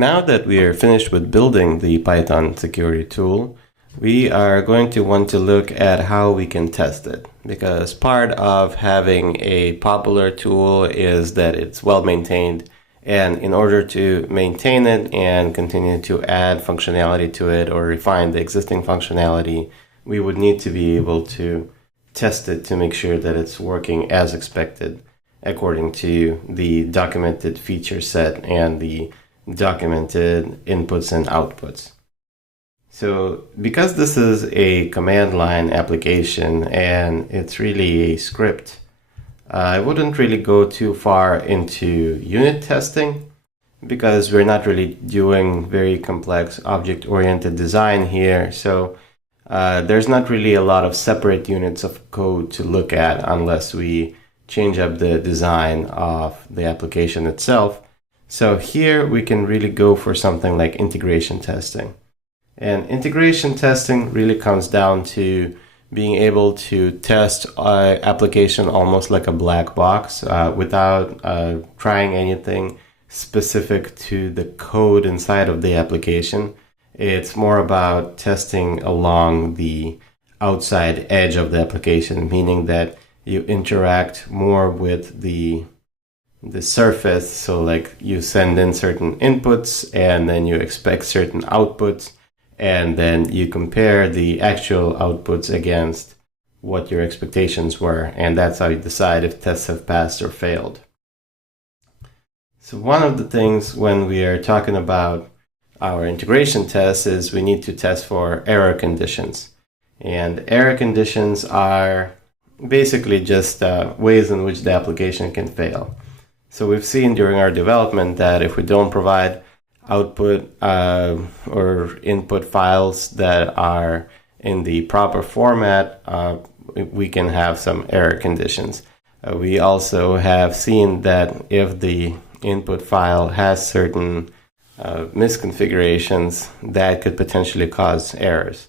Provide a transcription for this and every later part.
Now that we are finished with building the Python security tool, we are going to want to look at how we can test it, because part of having a popular tool is that it's well maintained, and in order to maintain it and continue to add functionality to it or refine the existing functionality, we would need to be able to test it to make sure that it's working as expected according to the documented feature set and the documented inputs and outputs. So because this is a command line application and it's really a script, I wouldn't really go too far into unit testing, because we're not really doing very complex object-oriented design here. So there's not really a lot of separate units of code to look at unless we change up the design of the application itself. So here we can really go for something like integration testing. And integration testing really comes down to being able to test an application almost like a black box without trying anything specific to the code inside of the application. It's more about testing along the outside edge of the application, meaning that you interact more with the surface. So like you send in certain inputs and then you expect certain outputs, and then you compare the actual outputs against what your expectations were, and that's how you decide if tests have passed or failed. So one of the things when we are talking about our integration tests is we need to test for error conditions. And error conditions are basically just ways in which the application can fail. So we've seen during our development that if we don't provide output or input files that are in the proper format, we can have some error conditions. We also have seen that if the input file has certain misconfigurations, that could potentially cause errors.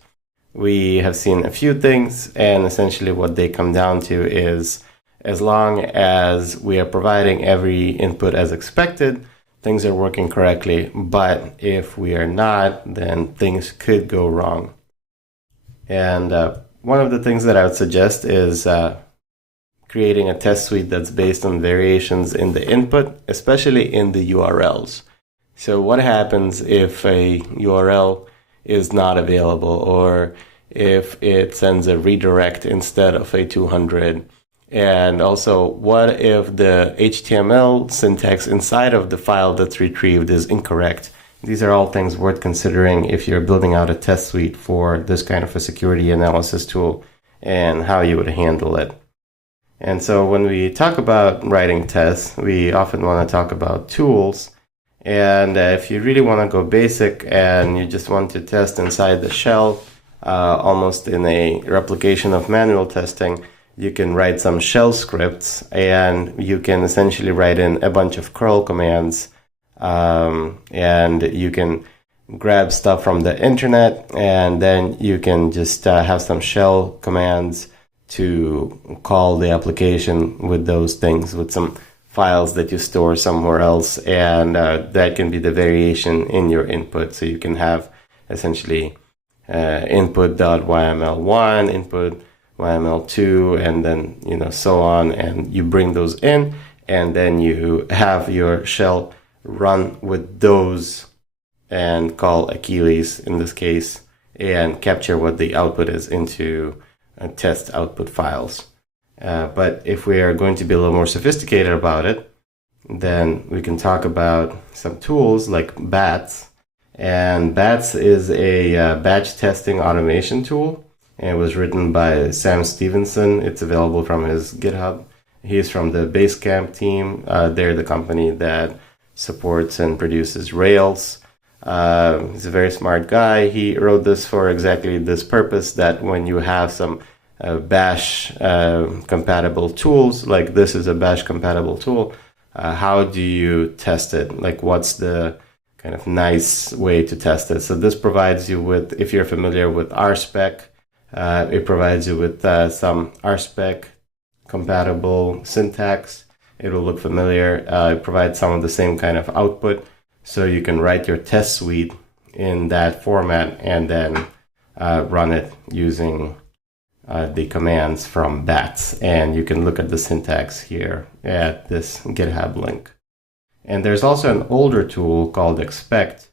We have seen a few things, and essentially what they come down to is, as long as we are providing every input as expected, things are working correctly. But if we are not, then things could go wrong. And one of the things that I would suggest is creating a test suite that's based on variations in the input, especially in the URLs. So what happens if a URL is not available, or if it sends a redirect instead of a 200? And also, what if the HTML syntax inside of the file that's retrieved is incorrect? These are all things worth considering if you're building out a test suite for this kind of a security analysis tool, and how you would handle it. And so when we talk about writing tests, we often want to talk about tools. And if you really want to go basic and you just want to test inside the shell, almost in a replication of manual testing, you can write some shell scripts, and you can essentially write in a bunch of curl commands, and you can grab stuff from the internet, and then you can just have some shell commands to call the application with those things, with some files that you store somewhere else, and that can be the variation in your input. So you can have essentially input.yml1, input YML2, and then so on, and you bring those in, and then you have your shell run with those and call Achilles in this case, and capture what the output is into test output files. But if we are going to be a little more sophisticated about it, then we can talk about some tools like BATS. And BATS is a batch testing automation tool. It was written by Sam Stevenson. It's available from his GitHub. He's from the Basecamp team. They're the company that supports and produces Rails. He's a very smart guy. He wrote this for exactly this purpose, that when you have some bash compatible tools, like this is a bash compatible tool, how do you test it? Like, what's the kind of nice way to test it? So this provides you with, if you're familiar with RSpec, it provides you with some RSpec compatible syntax. It will look familiar. It provides some of the same kind of output. So you can write your test suite in that format and then run it using the commands from bats. And you can look at the syntax here at this GitHub link. And there's also an older tool called expect.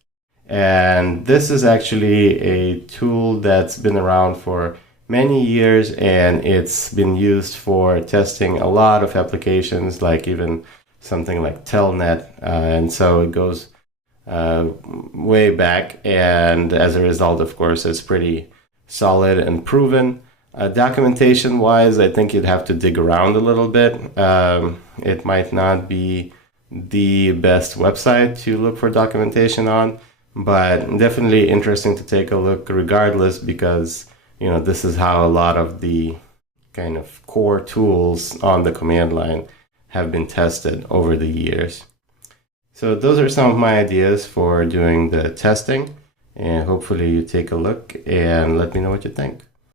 And this is actually a tool that's been around for many years, and it's been used for testing a lot of applications, like even something like Telnet. And so it goes way back. And as a result, of course, it's pretty solid and proven. Documentation wise, I think you'd have to dig around a little bit. It might not be the best website to look for documentation on, but definitely interesting to take a look regardless, because this is how a lot of the kind of core tools on the command line have been tested over the years. So those are some of my ideas for doing the testing, and hopefully you take a look and let me know what you think.